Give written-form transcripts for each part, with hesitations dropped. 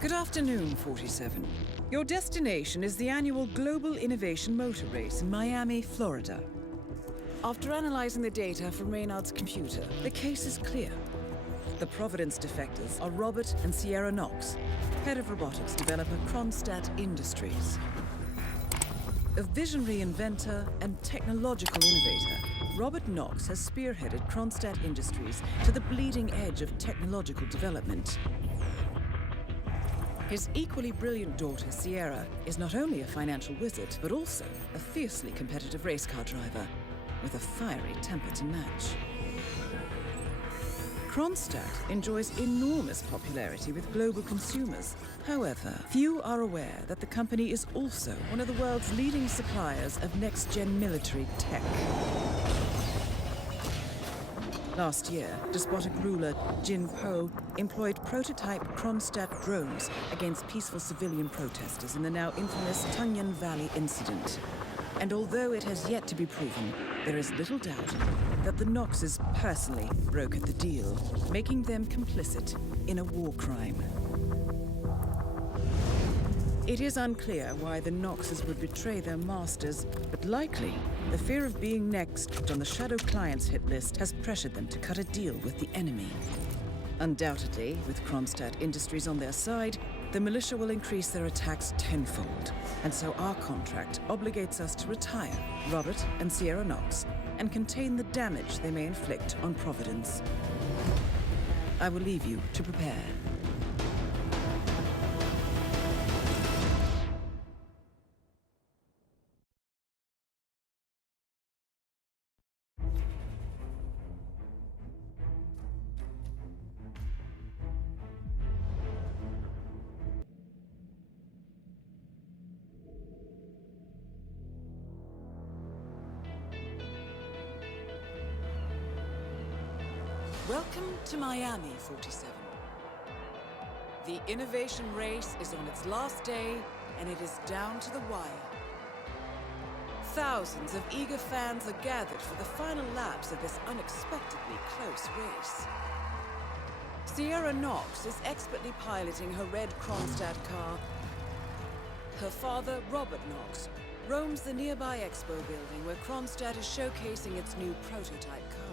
Good afternoon, 47. Your destination is the annual Global Innovation Motor Race in Miami, Florida. After analyzing the data from Reynard's computer, the case is clear. The Providence defectors are Robert and Sierra Knox, head of robotics developer Kronstadt Industries. A visionary inventor and technological innovator, Robert Knox has spearheaded Kronstadt Industries to the bleeding edge of technological development. His equally brilliant daughter, Sierra, is not only a financial wizard, but also a fiercely competitive race car driver with a fiery temper to match. Kronstadt enjoys enormous popularity with global consumers. However, few are aware that the company is also one of the world's leading suppliers of next-gen military tech. Last year, despotic ruler Jin Po employed prototype Kronstadt drones against peaceful civilian protesters in the now infamous Tungan Valley incident. And although it has yet to be proven, there is little doubt that the Knoxes personally brokered the deal, making them complicit in a war crime. It is unclear why the Knoxes would betray their masters, but likely the fear of being next on the Shadow Clients hit list has pressured them to cut a deal with the enemy. Undoubtedly, with Kronstadt Industries on their side, the militia will increase their attacks tenfold. And so our contract obligates us to retire Robert and Sierra Knox and contain the damage they may inflict on Providence. I will leave you to prepare. Welcome to Miami, 47. The innovation race is on its last day, and it is down to the wire. Thousands of eager fans are gathered for the final laps of this unexpectedly close race. Sierra Knox is expertly piloting her red Kronstadt car. Her father, Robert Knox, roams the nearby expo building where Kronstadt is showcasing its new prototype car.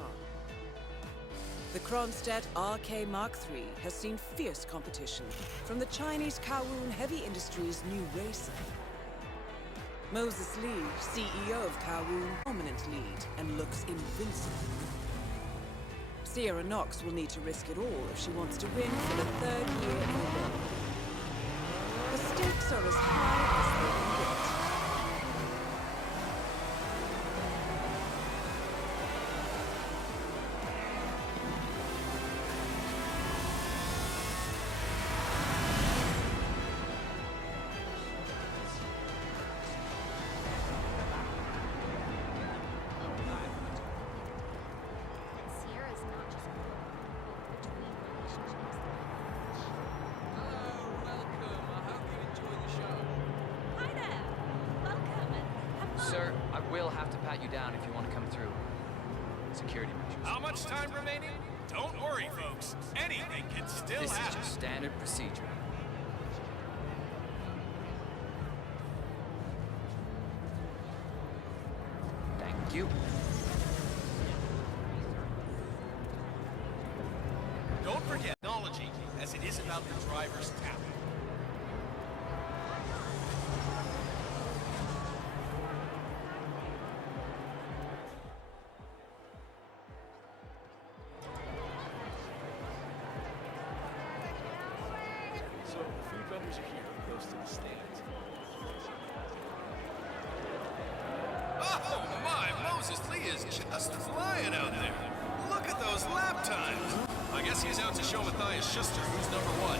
The Kronstadt RK Mark III has seen fierce competition from the Chinese Kowloon Heavy Industries' new racer. Moses Lee, CEO of Kowloon, dominant lead and looks invincible. Sierra Knox will need to risk it all if she wants to win for the third year in a row. The stakes are as high as they can get. Sir, I will have to pat you down if you want to come through. Security measures. How much time remaining? Don't worry, folks. Anything can still This happen. is just standard procedure. Thank you. Don't forget technology, as it is about the driver's tap. So the food vendors are here, close to the stands. Oh my, Moses Lee is just flying out there. Look at those lap times. I guess he's out to show Matthias Schuster who's number one.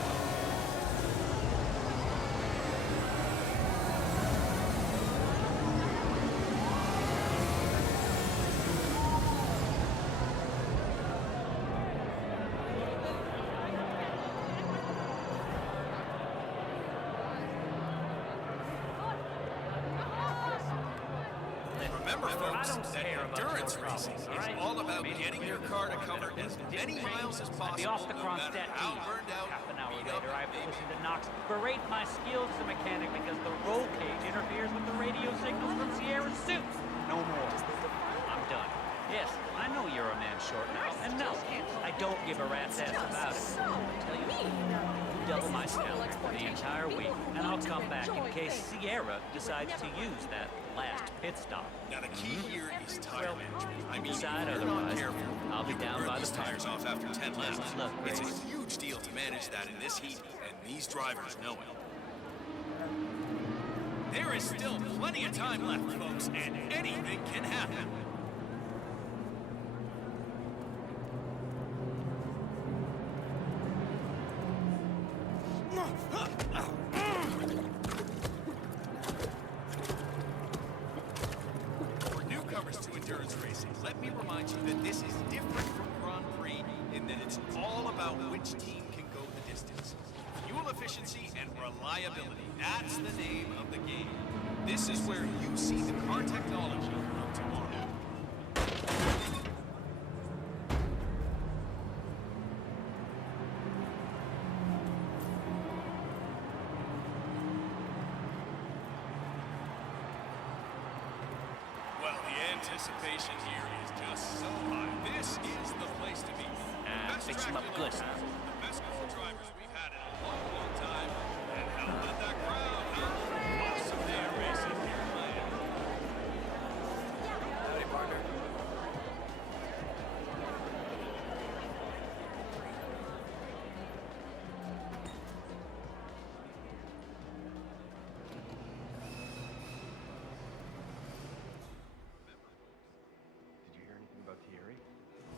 Remember, folks, that endurance racing is all about getting your car to cover as many miles as possible, no matter how burned out or beat up it may listen to Knox berate my skills as a mechanic because the roll cage interferes with the radio signals from Sierra's suit. No more. I'm done. Yes, I know you're a man short now, and no, I don't give a rat's ass about it. I'll tell you, double my salary for the entire week, and I'll come back in case Sierra decides to use that last pit stop. Now the key here is tire management. I mean, Decide if you're not otherwise, careful, I'll be you can down burn by these the tires off after 10 laps. Look, It's Grace. a huge deal to manage that in this heat, and these drivers know it. There is still plenty of time left, folks, and anything can happen. For newcomers to endurance racing, let me remind you that this is different from Grand Prix in that it's all about which team can go the distance. Fuel efficiency and reliability, that's the name of the game. This is where you see the car technology of tomorrow. Well, the anticipation here is just so high. This is the place to be. Fix 'em up good, huh? The best group of drivers we've had in a long, long time. And how about that crowd, huh? Awesome day of racing here in Miami. Howdy, partner. Did you hear anything about Thierry?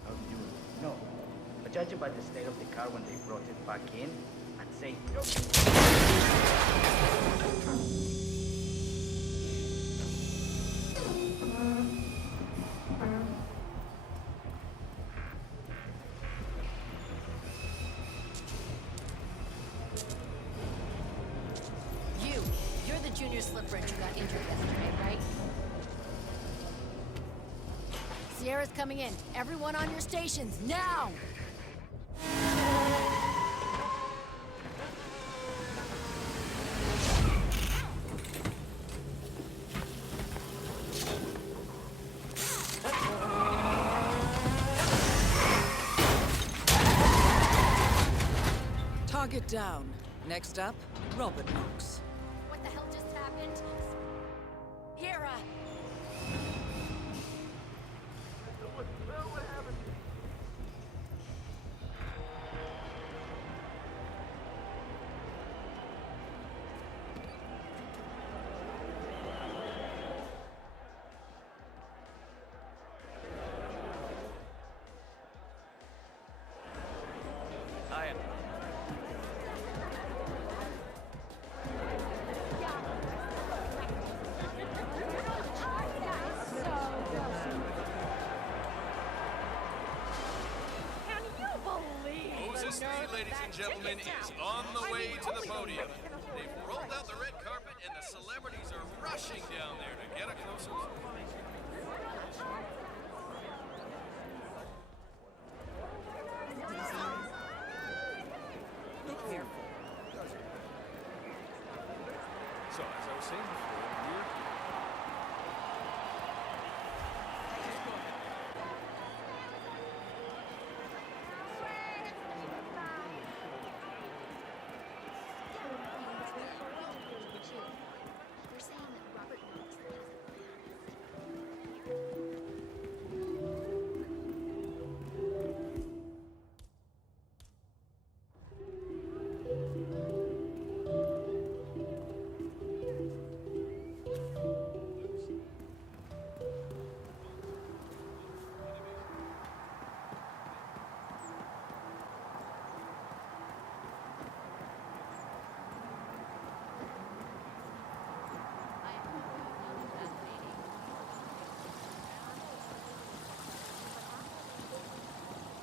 How's he doing? No. But judging by the state of the car when they brought it back in, I'd say... You're the junior slip wrench who got injured yesterday, right? Sierra's coming in. Everyone on your stations, now! Target down. Next up, Robert Knox. What the hell just happened? Sierra! Hiya. Moses Lee, ladies and gentlemen, is on the way to the podium. They've rolled out the red carpet and the celebrities are rushing down there to get a closer look. So, as I was saying before, we're... They're saying that Robert Knox has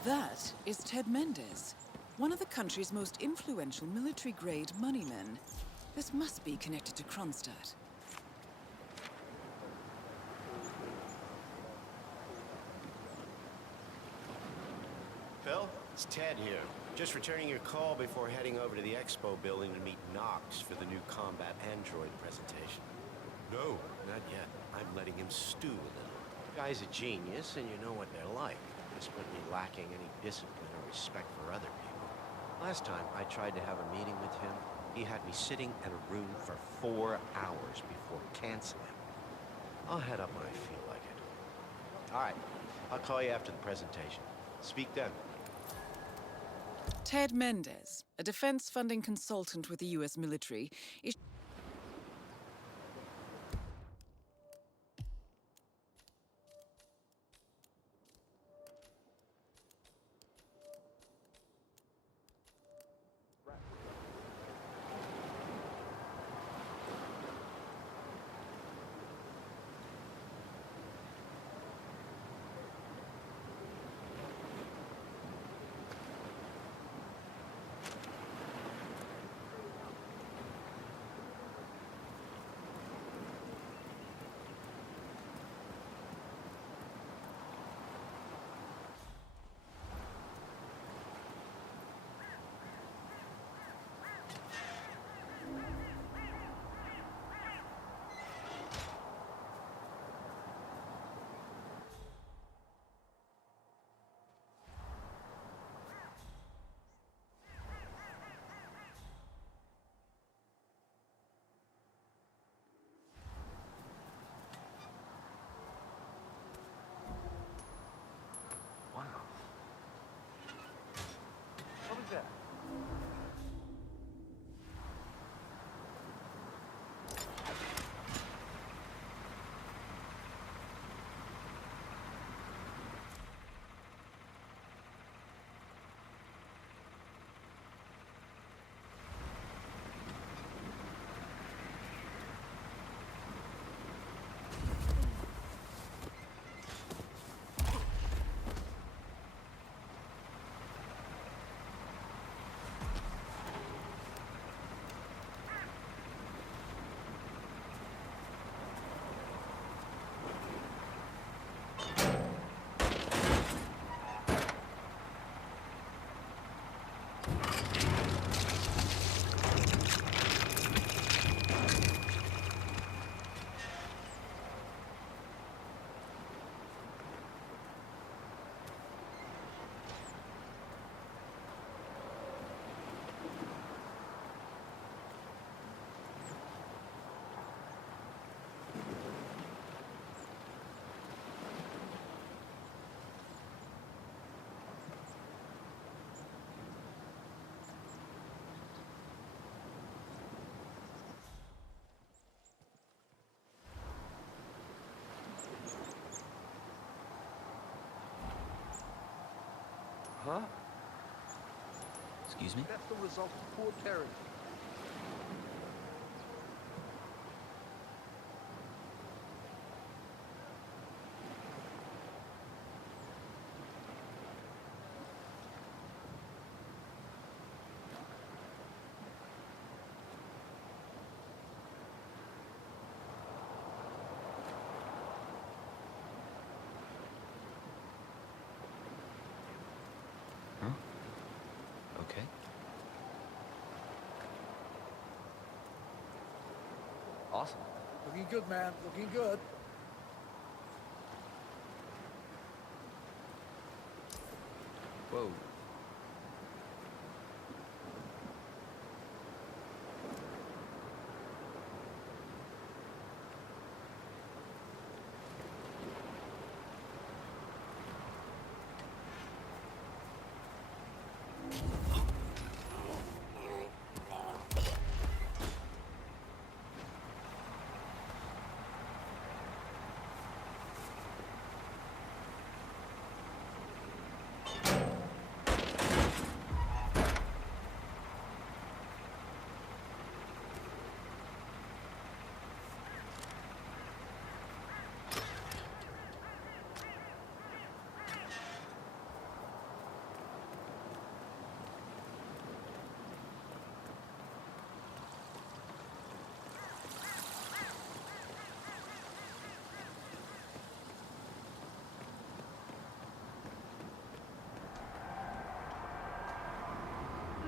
That is Ted Mendez, one of the country's most influential military-grade moneymen. This must be connected to Kronstadt. Phil, it's Ted here. Just returning your call before heading over to the expo building to meet Knox for the new combat android presentation. No, not yet. I'm letting him stew a little. Guy's a genius, and you know what they're like. Desperately lacking any discipline or respect for other people. Last time I tried to have a meeting with him, he had me sitting in a room for 4 hours before canceling. I'll head up when I feel like it. All right, I'll call you after the presentation. Speak then. Ted Mendez, a defense funding consultant with the US military, is What was that? Huh? Excuse me? That's the result of poor parenting. Okay. Awesome. Looking good, man. Looking good. Whoa.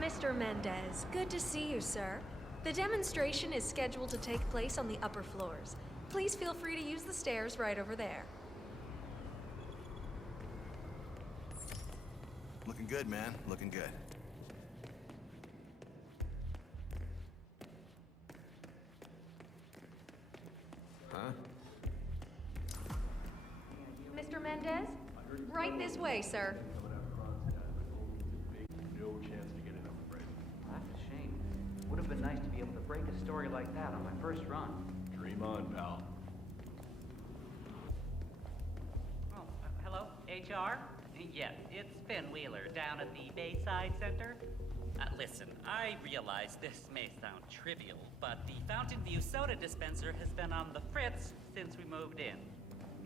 Mr. Mendez, good to see you, sir. The demonstration is scheduled to take place on the upper floors. Please feel free to use the stairs right over there. Looking good, man. Looking good. Huh? Mr. Mendez? Right this way, sir. No chance to get it, I'm afraid. That's a shame. Would have been nice to be able to break a story like that on my first run. Dream on, pal. Oh, hello, HR? Yes, it's Ben Wheeler down at the Bayside Center. Listen, I realize this may sound trivial, but the Fountain View soda dispenser has been on the fritz since we moved in.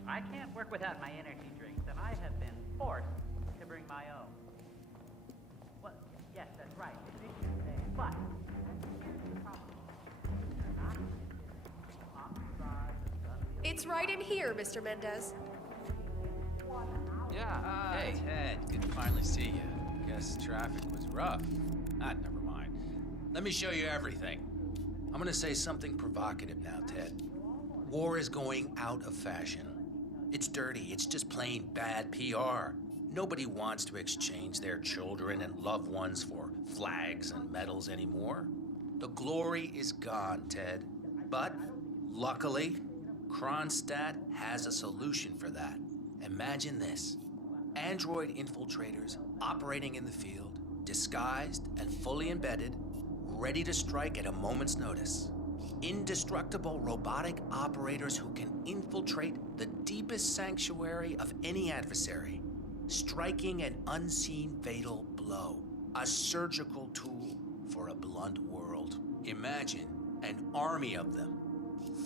I can't work without my energy drinks, and I have been forced to bring my own. Well, yes, that's right. It is today, but here's the problem. They're not It's right in here, Mr. Mendez. Yeah, Hey, Ted, good to finally see you. Guess traffic was rough. Never mind. Let me show you everything. I'm gonna say something provocative now, Ted. War is going out of fashion. It's dirty, it's just plain bad PR. Nobody wants to exchange their children and loved ones for flags and medals anymore. The glory is gone, Ted. But, luckily, Kronstadt has a solution for that. Imagine this. Android infiltrators operating in the field, disguised and fully embedded, ready to strike at a moment's notice. Indestructible robotic operators who can infiltrate the deepest sanctuary of any adversary, striking an unseen fatal blow, a surgical tool for a blunt world. Imagine an army of them,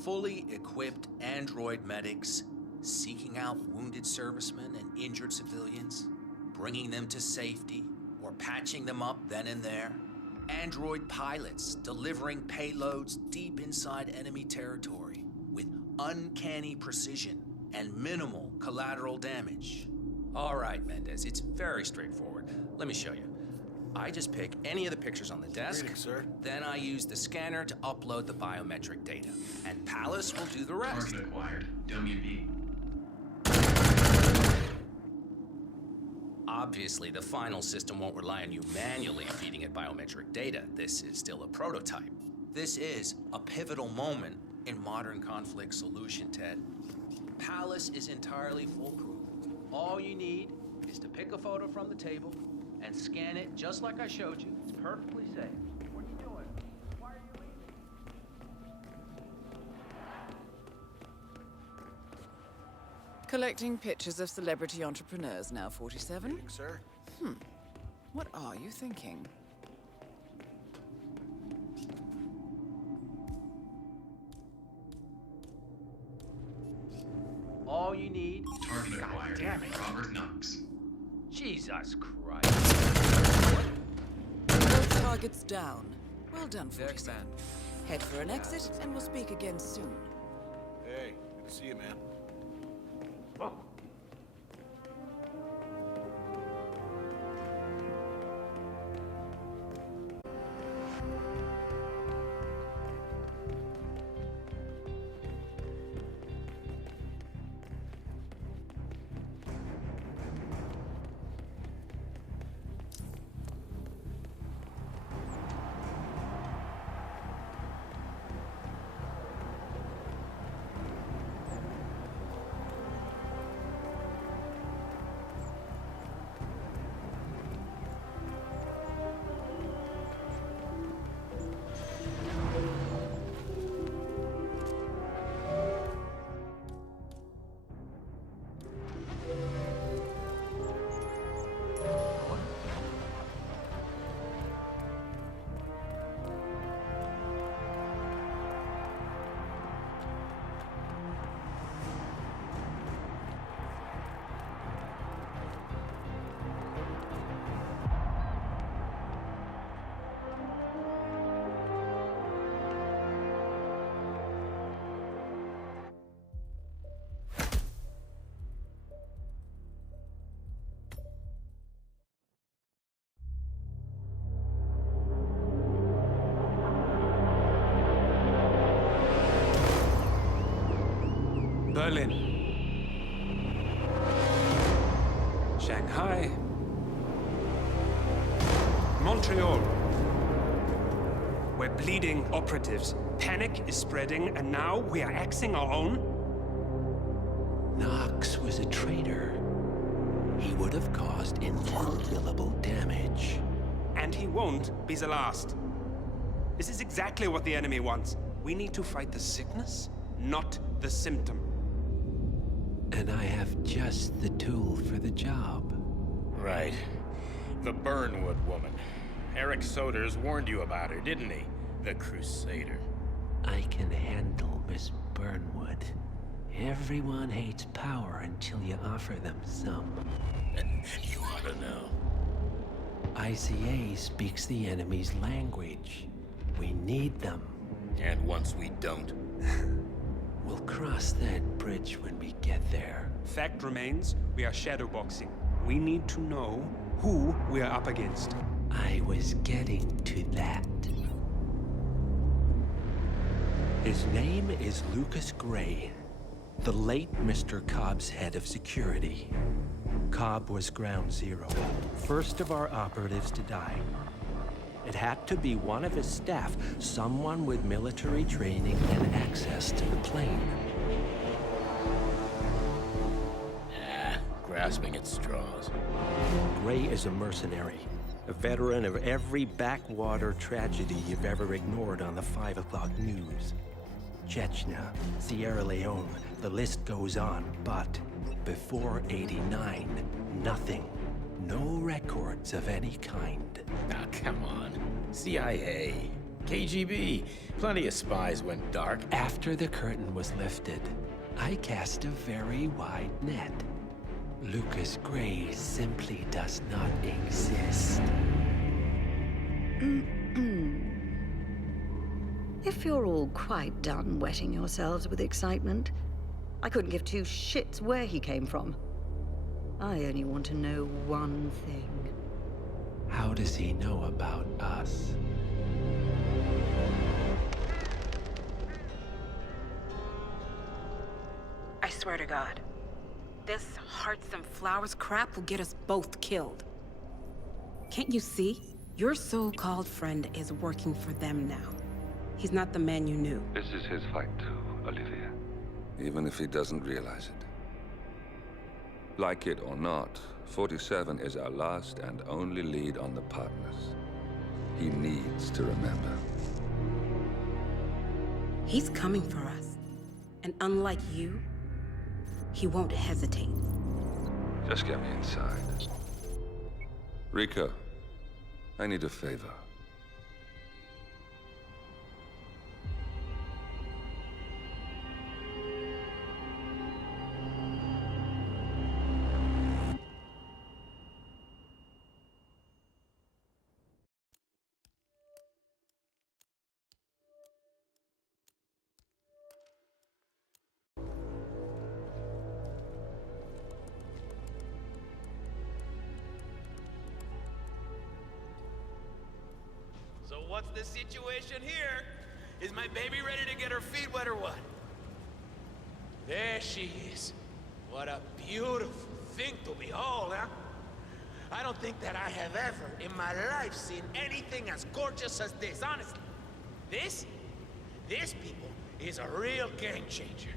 fully equipped android medics seeking out wounded servicemen and injured civilians, bringing them to safety or patching them up then and there. Android pilots delivering payloads deep inside enemy territory with uncanny precision and minimal collateral damage. All right, Mendez, it's very straightforward. Let me show you. I just pick any of the pictures on the desk. Greetings, sir. Then I use the scanner to upload the biometric data. And Palace will do the rest. Target acquired. WB. Obviously, the final system won't rely on you manually feeding it biometric data. This is still a prototype. This is a pivotal moment in modern conflict solution, Ted. Palace is entirely foolproof. All you need is to pick a photo from the table and scan it just like I showed you. It's perfectly safe. What are you doing? Why are you leaving? Collecting pictures of celebrity entrepreneurs now, 47? Greetings, sir. What are you thinking? All you need... Target acquired. damn it. Robert Knox. Jesus Christ. Both targets down. Well done, Dex 47. man. Head for an exit, and we'll speak again soon. Hey, good to see you, man. Berlin. Shanghai. Montreal. We're bleeding operatives. Panic is spreading, and now we are axing our own? Knox was a traitor. He would have caused incalculable damage. And he won't be the last. This is exactly what the enemy wants. We need to fight the sickness, not the symptom. And I have just the tool for the job. Right. The Burnwood woman. Eric Soders warned you about her, didn't he? The Crusader. I can handle Miss Burnwood. Everyone hates power until you offer them some. You ought to know. ICA speaks the enemy's language. We need them. And once we don't? We'll cross that bridge when we get there. Fact remains, we are shadowboxing. We need to know who we are up against. I was getting to that. His name is Lucas Gray, the late Mr. Cobb's head of security. Cobb was ground zero, first of our operatives to die. It had to be one of his staff, someone with military training and access to the plane. Grasping at straws. Gray is a mercenary, a veteran of every backwater tragedy you've ever ignored on the 5 o'clock news. Chechnya, Sierra Leone, the list goes on, but before '89, nothing. No records of any kind. Ah, come on. CIA, KGB, plenty of spies went dark. After the curtain was lifted, I cast a very wide net. Lucas Gray simply does not exist. If you're all quite done wetting yourselves with excitement, I couldn't give two shits where he came from. I only want to know one thing. How does he know about us? I swear to God, this hearts and flowers crap will get us both killed. Can't you see? Your so-called friend is working for them now. He's not the man you knew. This is his fight too, Olivia. Even if he doesn't realize it. Like it or not, 47 is our last and only lead on the partners. He needs to remember. He's coming for us. And unlike you, he won't hesitate. Just get me inside. Rico, I need a favor. So what's the situation here? Is my baby ready to get her feet wet or what? There she is. What a beautiful thing to behold, huh? I don't think that I have ever in my life seen anything as gorgeous as this, honestly. This, people, is a real game changer.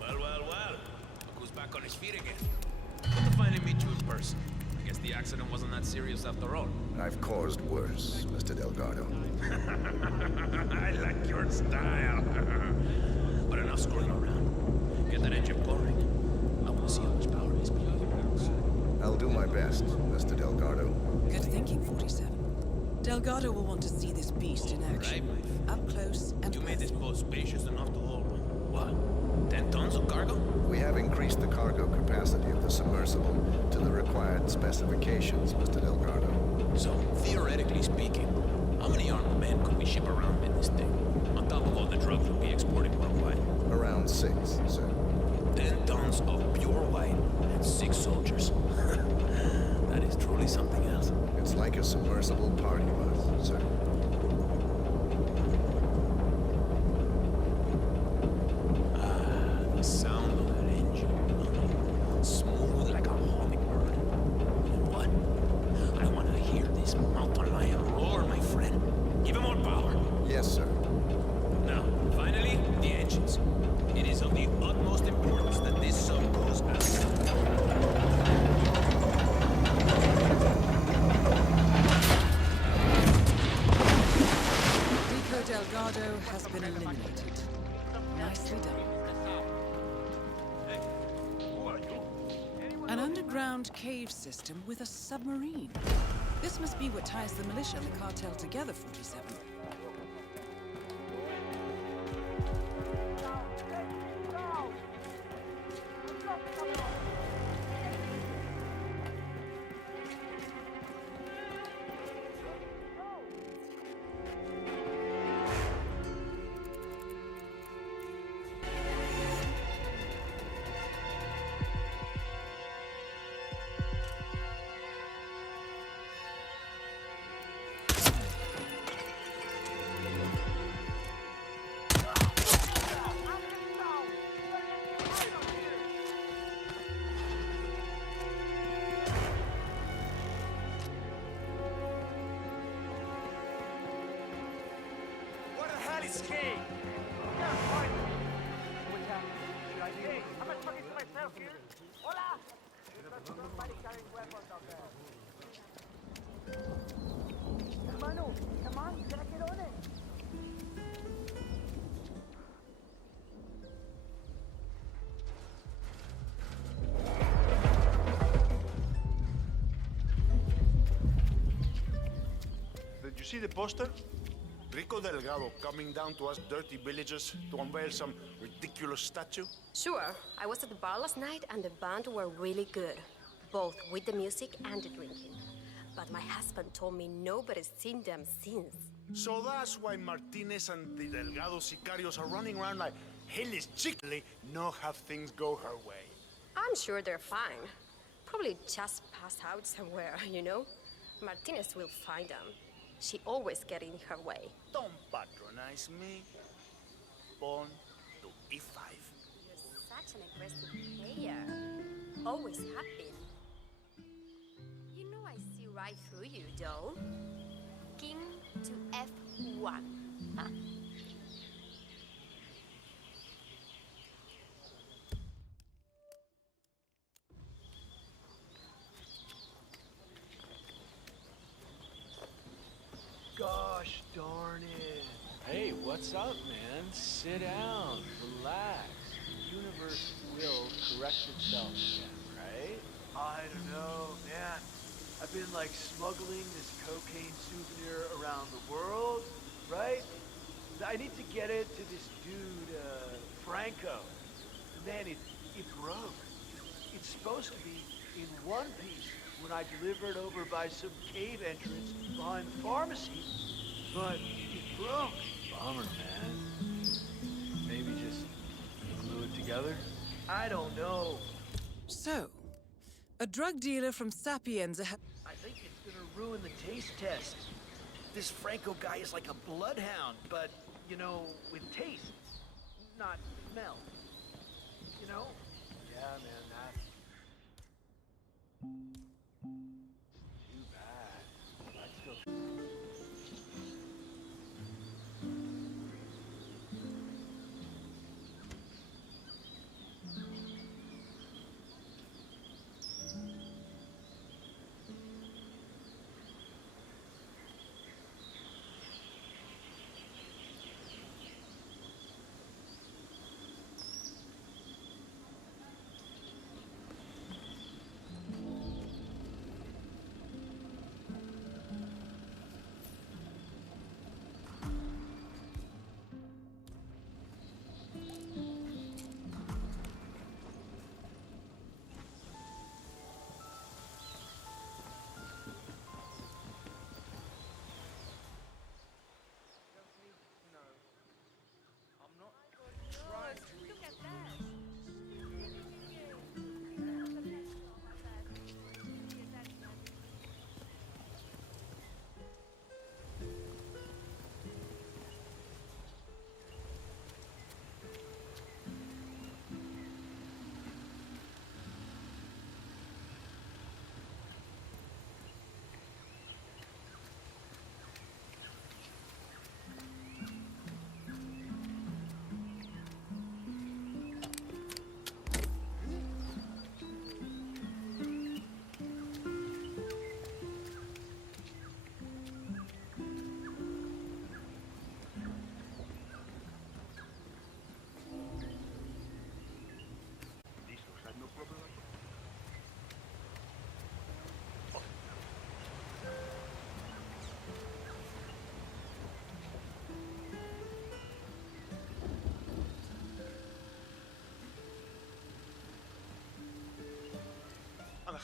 Well. Look who's back on his feet again. Good to finally meet you in person. I guess the accident wasn't that serious after all. I've caused worse, Mr. Delgado. I like your style. But enough screwing around. Get that engine pouring. I want to see how much power is behind the wheels. I'll do my best, Mr. Delgado. Good thinking, 47. Delgado will want to see this beast in action. Right, up close and you made this boat spacious enough to hold, what, 10 tons of cargo? We have increased the cargo capacity of the submersible to the required specifications, Mr. Delgado. So, theoretically speaking, how many armed men could we ship around in this thing? On top of all the drugs we'll be exporting worldwide? Around 6, sir. 10 tons of pure white and 6 soldiers. That is truly probably something else. It's like a submersible party bus, sir. The sound of that engine running, smooth like a hummingbird. You know what? I want to hear this mountain lion roar, my friend. Give him more power. Yes, sir. Now, finally, the engines. It is of the utmost importance that this sub goes out. Delgado has been eliminated. Nicely done. An underground cave system with a submarine. This must be what ties the militia and the cartel together, 47. Did you see the poster? Rico Delgado coming down to us dirty villagers to unveil some ridiculous statue? Sure. I was at the bar last night and the band were really good. Both with the music and the drinking. But my husband told me nobody's seen them since. So that's why Martinez and the Delgado sicarios are running around like hellish chickly, not have things go her way. I'm sure they're fine. Probably just passed out somewhere, you know? Martinez will find them. She always gets in her way. Don't patronize me. Born to E5. You're such an aggressive player. Always have been. You know I see right through you, though. King to F1. Huh? Gosh darn it. Hey, what's up, man? Sit down, relax. The universe will correct itself again, right? I don't know, man. I've been like smuggling this cocaine souvenir around the world, right? I need to get it to this dude, Franco. Man, it broke. It's supposed to be in one piece when I deliver it over by some cave entrance behind the pharmacy, but it broke. Bummer, man. Maybe just glue it together? I don't know. So, a drug dealer from Sapienza I think it's gonna ruin the taste test. This Franco guy is like a bloodhound, but, you know, with taste, not smell. You know? Yeah, man, that's too bad. I'd still...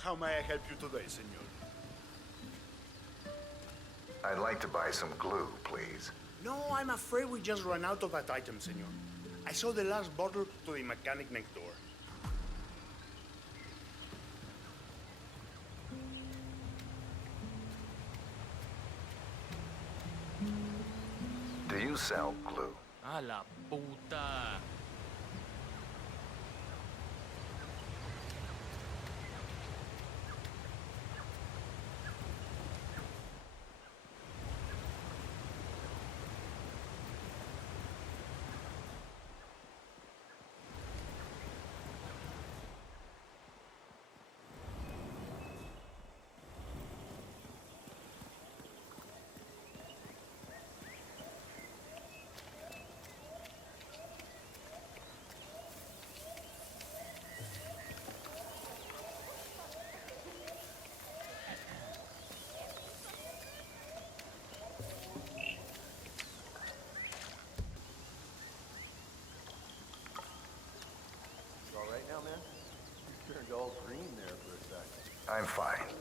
How may I help you today, senor? I'd like to buy some glue, please. No, I'm afraid we just ran out of that item, senor. I saw the last bottle to the mechanic next door. Do you sell glue? A la puta. Right now, man? You turned all green there for a second. I'm fine.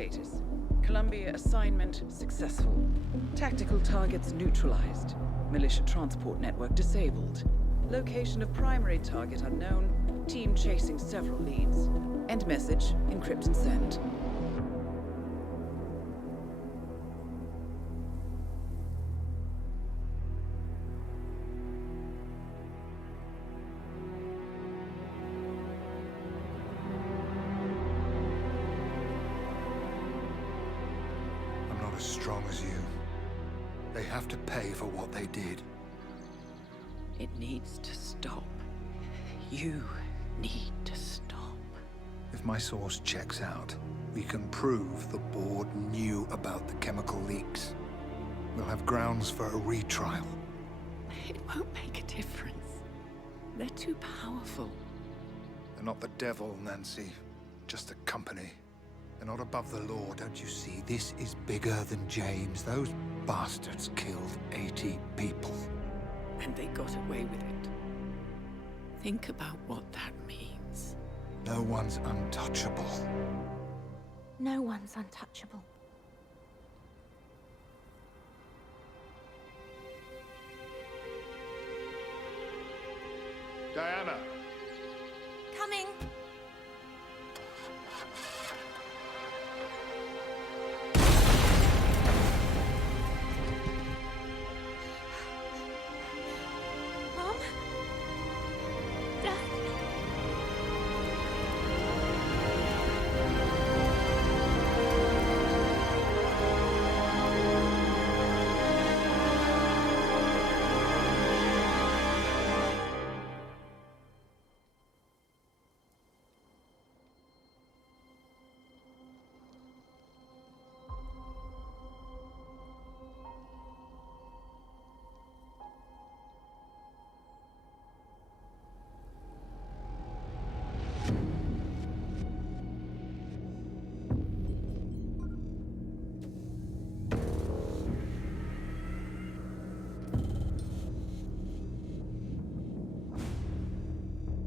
status. Columbia assignment successful. Tactical targets neutralized. Militia transport network disabled. Location of primary target unknown. Team chasing several leads. End message, encrypt and send. I'm not as strong as you. They have to pay for what they did. It needs to stop. You need to stop. If my source checks out, we can prove the board knew about the chemical leaks. We'll have grounds for a retrial. It won't make a difference. They're too powerful. They're not the devil, Nancy. Just a company. They're not above the law, don't you see? This is bigger than James. Those bastards killed 80 people. And they got away with it. Think about what that means. No one's untouchable. No one's untouchable. Diana! Coming! Mom? Dad?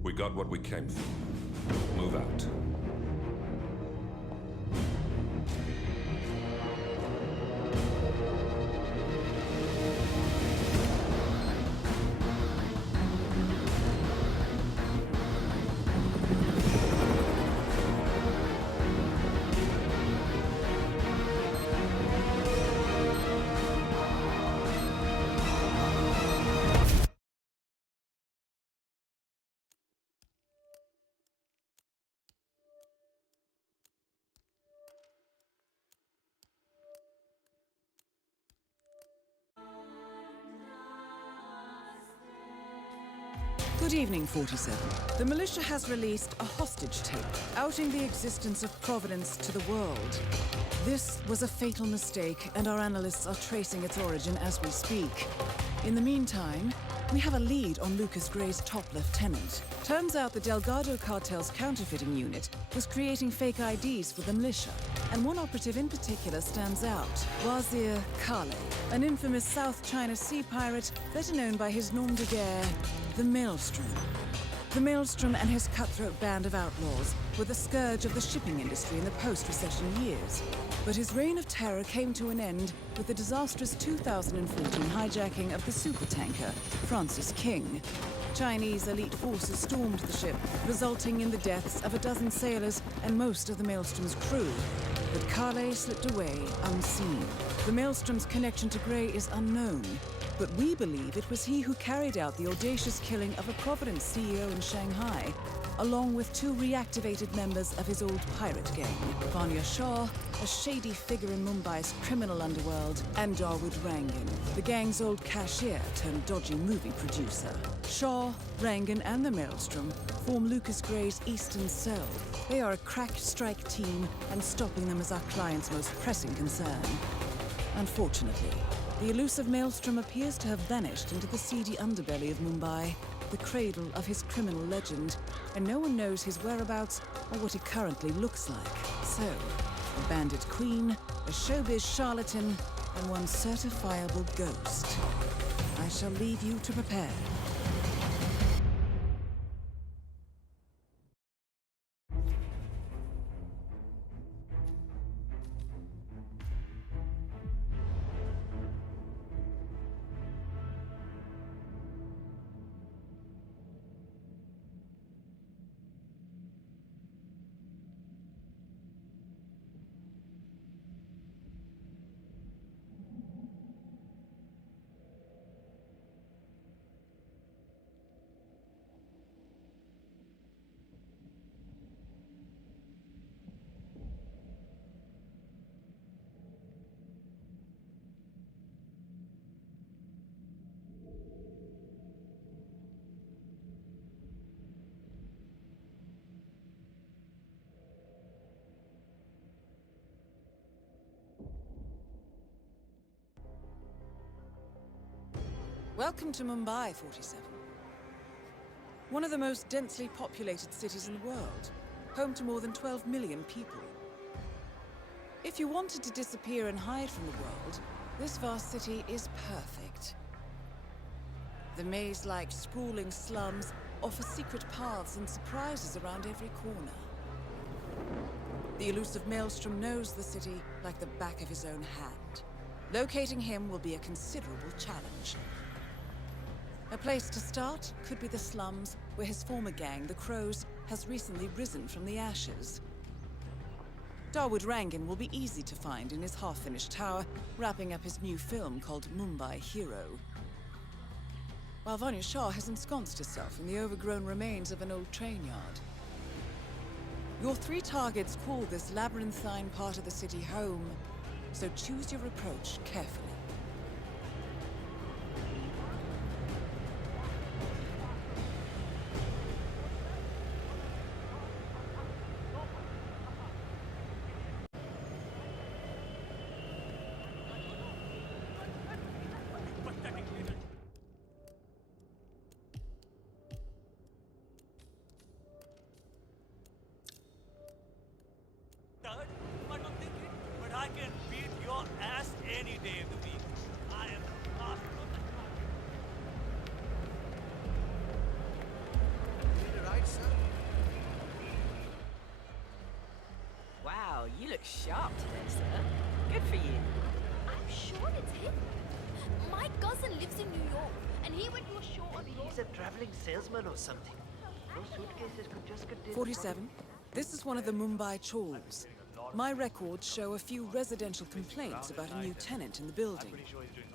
We got what we came for. Move out. Good evening, 47. The militia has released a hostage tape, outing the existence of Providence to the world. This was a fatal mistake, and our analysts are tracing its origin as we speak. In the meantime, we have a lead on Lucas Gray's top lieutenant. Turns out the Delgado cartel's counterfeiting unit was creating fake IDs for the militia, and one operative in particular stands out, Wazir Kale, an infamous South China Sea pirate better known by his nom de guerre, the Maelstrom. The Maelstrom and his cutthroat band of outlaws were the scourge of the shipping industry in the post-recession years. But his reign of terror came to an end with the disastrous 2014 hijacking of the supertanker Francis King. Chinese elite forces stormed the ship, resulting in the deaths of a dozen sailors and most of the Maelstrom's crew. But Kale slipped away unseen. The Maelstrom's connection to Gray is unknown, but we believe it was he who carried out the audacious killing of a Providence CEO in Shanghai, along with two reactivated members of his old pirate gang, Vanya Shah, a shady figure in Mumbai's criminal underworld, and Dawood Rangan, the gang's old cashier turned dodgy movie producer. Shah, Rangan, and the Maelstrom form Lucas Gray's Eastern Cell. They are a crack strike team, and stopping them is our client's most pressing concern. Unfortunately, the elusive Maelstrom appears to have vanished into the seedy underbelly of Mumbai, the cradle of his criminal legend, and no one knows his whereabouts or what he currently looks like. So, a bandit queen, a showbiz charlatan, and one certifiable ghost. I shall leave you to prepare. Welcome to Mumbai, 47. One of the most densely populated cities in the world, home to more than 12 million people. If you wanted to disappear and hide from the world, this vast city is perfect. The maze-like sprawling slums offer secret paths and surprises around every corner. The elusive Maelstrom knows the city like the back of his own hand. Locating him will be a considerable challenge. A place to start could be the slums, where his former gang, the Crows, has recently risen from the ashes. Dawood Rangan will be easy to find in his half-finished tower, wrapping up his new film called Mumbai Hero. While Vanya Shah has ensconced herself in the overgrown remains of an old train yard. Your 3 targets call this labyrinthine part of the city home, so choose your approach carefully. Wow, you look sharp today, sir. Good for you. I'm sure it's him. My cousin lives in New York, and he went to a show on He's a traveling salesman or something. Those suitcases could just contain... 47. This is one of the Mumbai chawls. My records show a few residential complaints about a new tenant in the building.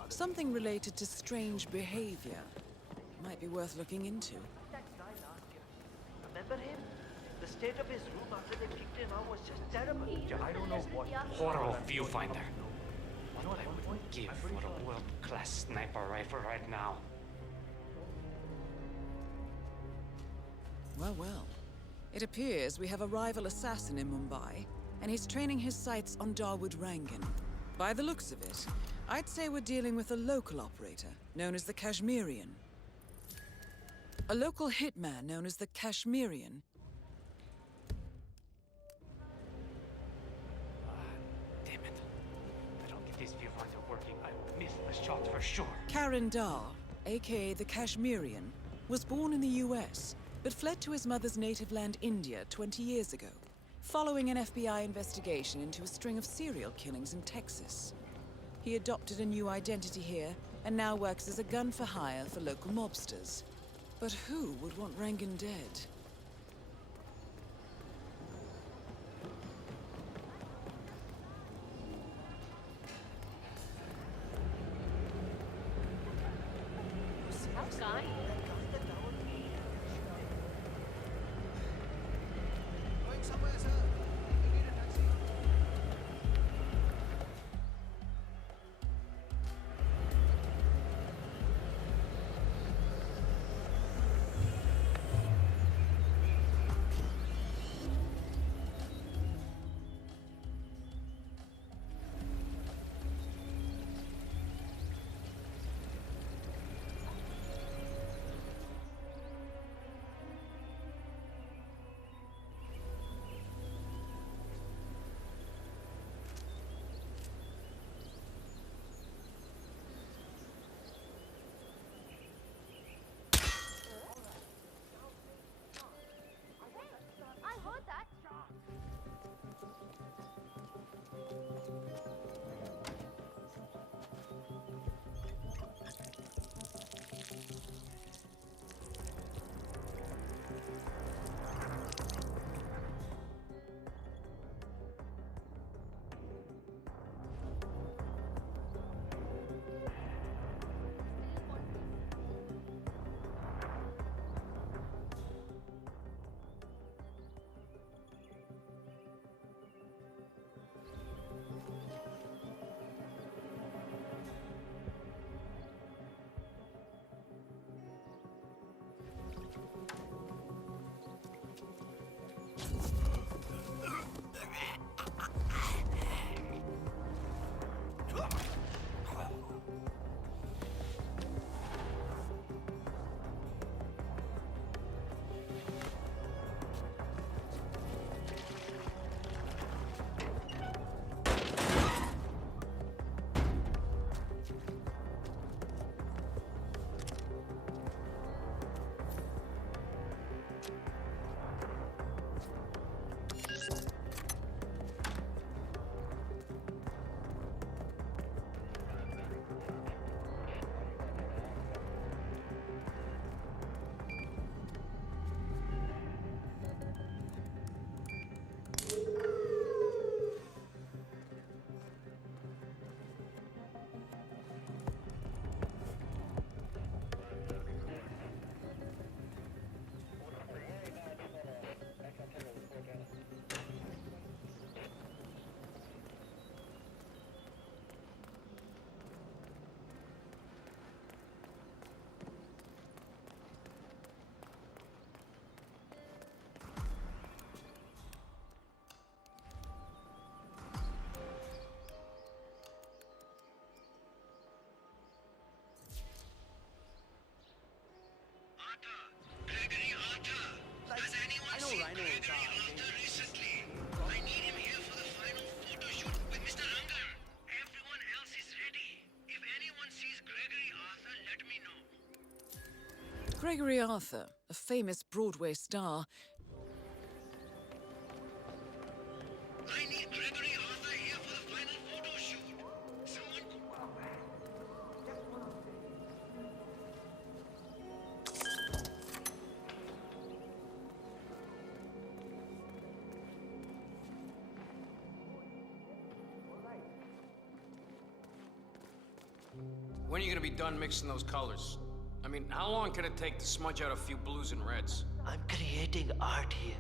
Something related to strange behavior. Might be worth looking into. Remember him? The state of his room after they kicked him out was just terrible. I don't know what horror of viewfinder. What I would give for a world-class sniper rifle right now. Well, well. It appears we have a rival assassin in Mumbai, and he's training his sights on Dawood Rangan. By the looks of it, I'd say we're dealing with a local operator, known as the Kashmirian. A local hitman known as the Kashmirian. Damn it. I don't get this viewfinder working. I will miss a shot for sure. Karan Dar, aka the Kashmirian, was born in the US, but fled to his mother's native land, India, 20 years ago, following an FBI investigation into a string of serial killings in Texas. He adopted a new identity here, and now works as a gun for hire for local mobsters. But who would want Rangan dead? Guy. Going somewhere, sir. We need a taxi. Gregory Arthur, a famous Broadway star. I need Gregory Arthur here for the final photo shoot. Someone... When are you gonna be done mixing those colors? I mean, how long can it take to smudge out a few blues and reds? I'm creating art here.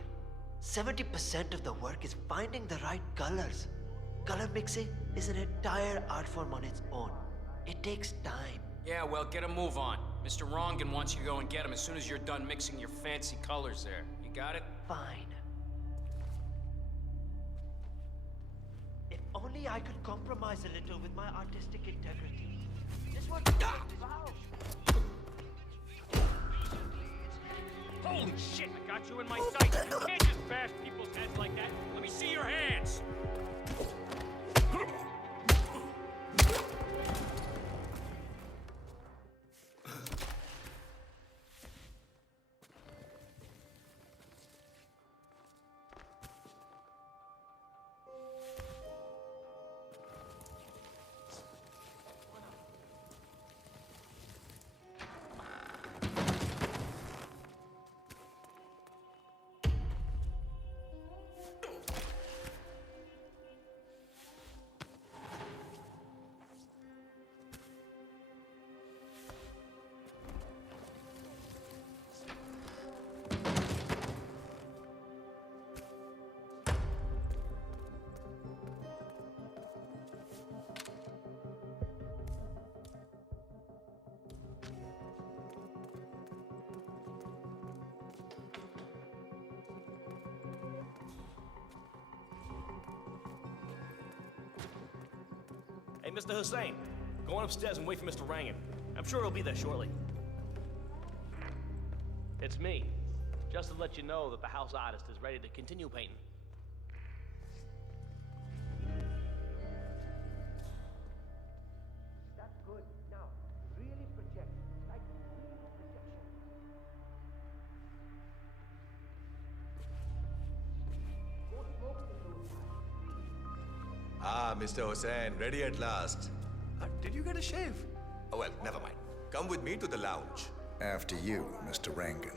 70% of the work is finding the right colors. Color mixing is an entire art form on its own. It takes time. Yeah, well, get a move on. Mr. Rongan wants you to go and get him as soon as you're done mixing your fancy colors there. You got it? Fine. If only I could compromise a little with my artistic integrity. This one. Holy shit, I got you in my sights. You can't just bash people's heads like that. Let me see your hands. Hey, Mr. Hussein, go on upstairs and wait for Mr. Rangan. I'm sure he'll be there shortly. It's me. Just to let you know that the house artist is ready to continue painting. That's good. Now, really project. Like real projection. Go smoke in those eyes. Ah, Mr. Hussain, ready at last. Did you get a shave? Oh, well, never mind. Come with me to the lounge. After you, Mr. Rangan.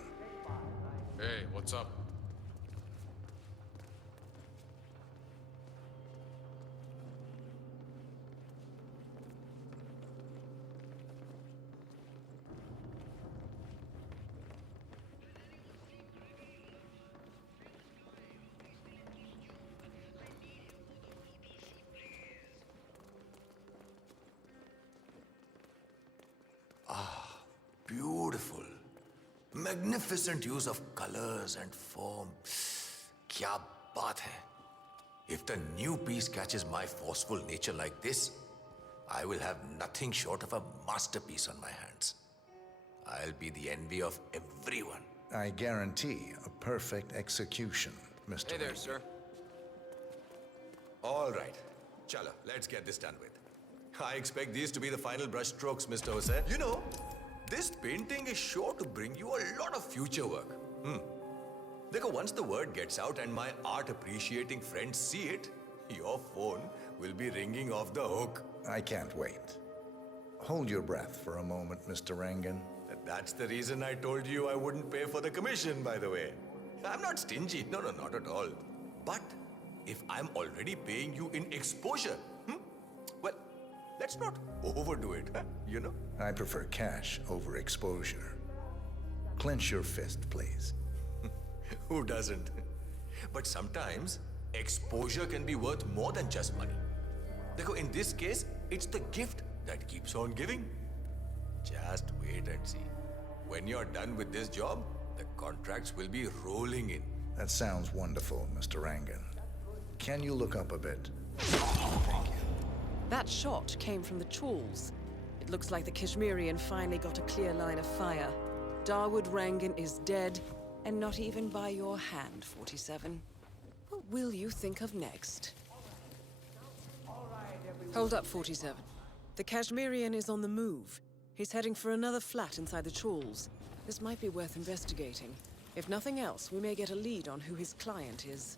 Hey, what's up? Beautiful. Magnificent use of colors and form. Kya baat hai. If the new piece catches my forceful nature like this, I will have nothing short of a masterpiece on my hands. I'll be the envy of everyone. I guarantee a perfect execution, Mr. Hey there, sir. All right. Chala, let's get this done with. I expect these to be the final brush strokes, Mr. Hussain. You know, this painting is sure to bring you a lot of future work. Dekho, once the word gets out and my art appreciating friends see it, your phone will be ringing off the hook. I can't wait. Hold your breath for a moment, Mr. Rangan. That's the reason I told you I wouldn't pay for the commission, by the way. I'm not stingy. No, not at all. But if I'm already paying you in exposure, well, let's not overdo it, you know? I prefer cash over exposure. Clench your fist, please. Who doesn't? But sometimes, exposure can be worth more than just money. Dekho, in this case, it's the gift that keeps on giving. Just wait and see. When you're done with this job, the contracts will be rolling in. That sounds wonderful, Mr. Rangan. Can you look up a bit? That shot came from the chawls. It looks like the Kashmirian finally got a clear line of fire. Dawood Rangan is dead, and not even by your hand, 47. What will you think of next? Hold up, 47. The Kashmirian is on the move. He's heading for another flat inside the chawls. This might be worth investigating. If nothing else, we may get a lead on who his client is.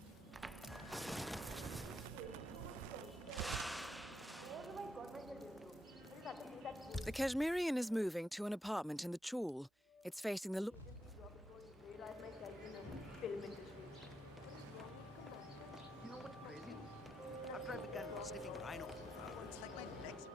The Kashmirian is moving to an apartment in the Chul. It's facing the... After I began sniffing rhino, it's like my legs.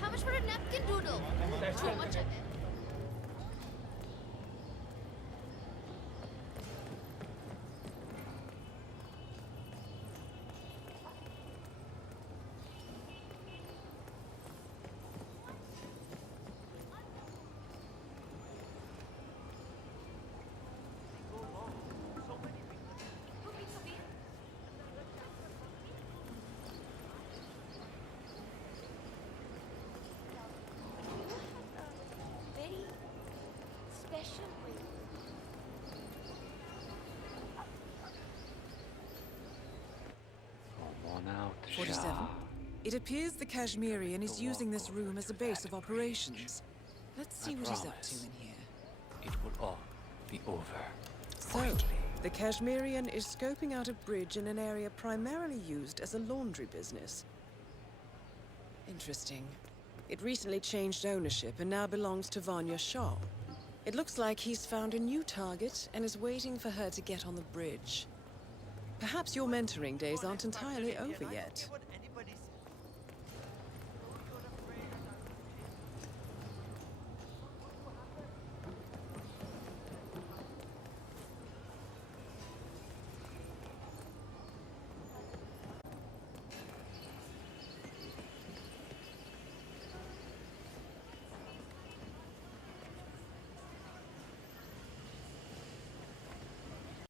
How much for a napkin doodle? Too much of it. Very special way. Come on out, 47. It appears the Kashmirian is using this room as a base of operations. Let's see what he's up to in here. It will all be over. So, the Kashmirian is scoping out a bridge in an area primarily used as a laundry business. Interesting. It recently changed ownership and now belongs to Vanya Shah. It looks like he's found a new target and is waiting for her to get on the bridge. Perhaps your mentoring days aren't entirely over yet.